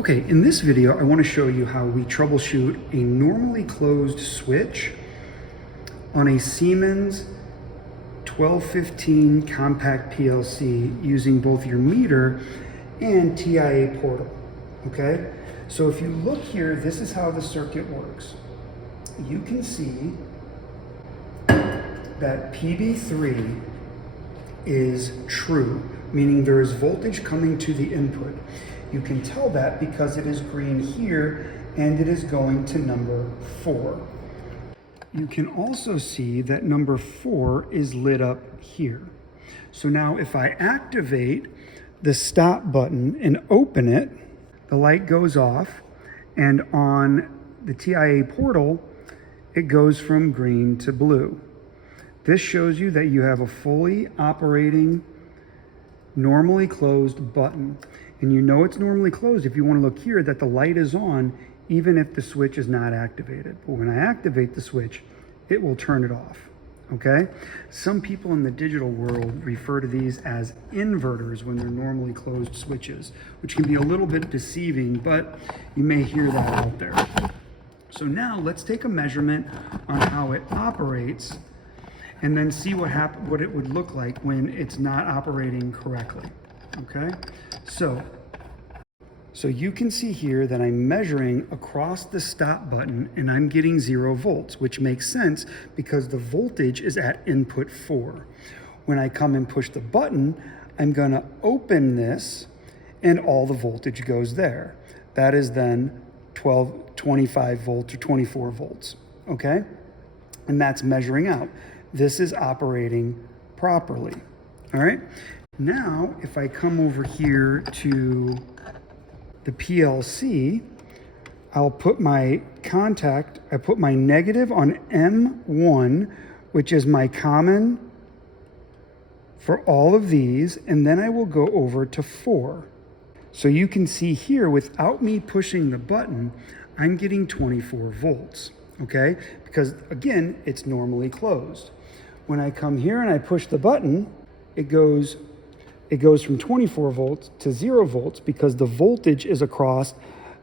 Okay, in this video, I want to show you how we troubleshoot a normally closed switch on a Siemens 1215 compact PLC using both your meter and TIA portal, okay? So if you look here, this is how the circuit works. You can see that PB3 is true, meaning there is voltage coming to the input. You can tell that because it is green here and it is going to number 4. You can also see that number 4 is lit up here. So now if I activate the stop button and open it, the light goes off, and on the TIA portal, it goes from green to blue. This shows you that you have a fully operating, normally closed button. And you know it's normally closed if you want to look here that the light is on even if the switch is not activated. But when I activate the switch, it will turn it off, okay? Some people in the digital world refer to these as inverters when they're normally closed switches, which can be a little bit deceiving, but you may hear that out there. So now let's take a measurement on how it operates and then see what it would look like when it's not operating correctly, okay? So you can see here that I'm measuring across the stop button and I'm getting 0 volts, which makes sense because the voltage is at input 4. When I come and push the button, I'm gonna open this and all the voltage goes there. That is then 25 volts or 24 volts, okay? And that's measuring out. This is operating properly, all right? Now, if I come over here to the PLC, I'll put my contact, I put my negative on M1, which is my common for all of these, and then I will go over to 4. So you can see here, without me pushing the button, I'm getting 24 volts, okay? Because again, it's normally closed. When I come here and I push the button, it goes from 24 volts to 0 volts because the voltage is across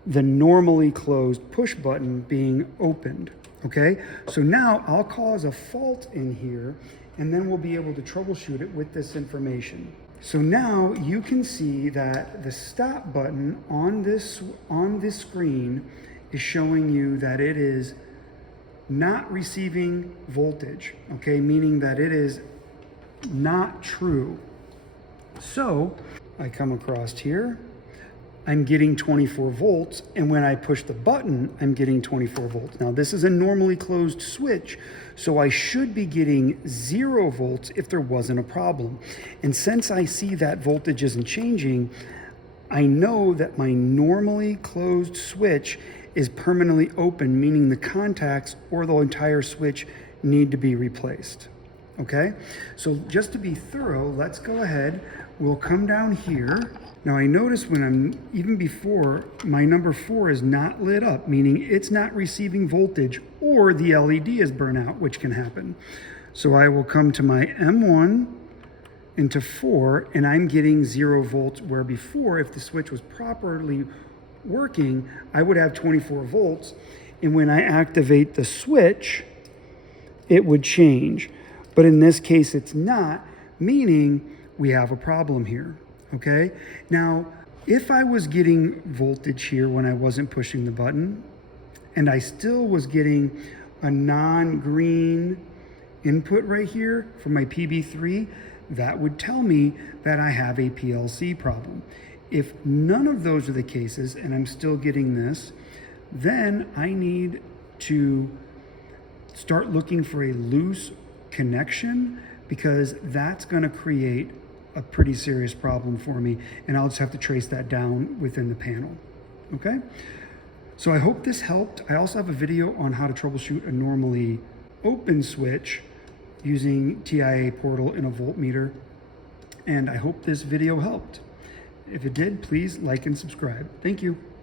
the normally closed push button being opened, okay? So now I'll cause a fault in here and then we'll be able to troubleshoot it with this information. So now you can see that the stop button on this screen is showing you that it is not receiving voltage, okay? Meaning that it is not true. So I come across here, I'm getting 24 volts, and when I push the button, I'm getting 24 volts. Now this is a normally closed switch, so I should be getting 0 volts if there wasn't a problem. And since I see that voltage isn't changing, I know that my normally closed switch is permanently open, meaning the contacts or the entire switch need to be replaced. Okay, so just to be thorough, let's go ahead. We'll come down here. Now I notice even before, my number 4 is not lit up, meaning it's not receiving voltage, or the LED is burnt out, which can happen. So I will come to my M1 into 4, and I'm getting 0 volts, where before, if the switch was properly working, I would have 24 volts. And when I activate the switch, it would change. But in this case, it's not, meaning we have a problem here, okay? Now, if I was getting voltage here when I wasn't pushing the button, and I still was getting a non-green input right here for my PB3, that would tell me that I have a PLC problem. If none of those are the cases, and I'm still getting this, then I need to start looking for a loose connection, because that's going to create a pretty serious problem for me, and I'll just have to trace that down within the panel, okay? So I hope this helped. I also have a video on how to troubleshoot a normally open switch using TIA portal and a voltmeter, and I hope this video helped. If it did, please like and subscribe. Thank you.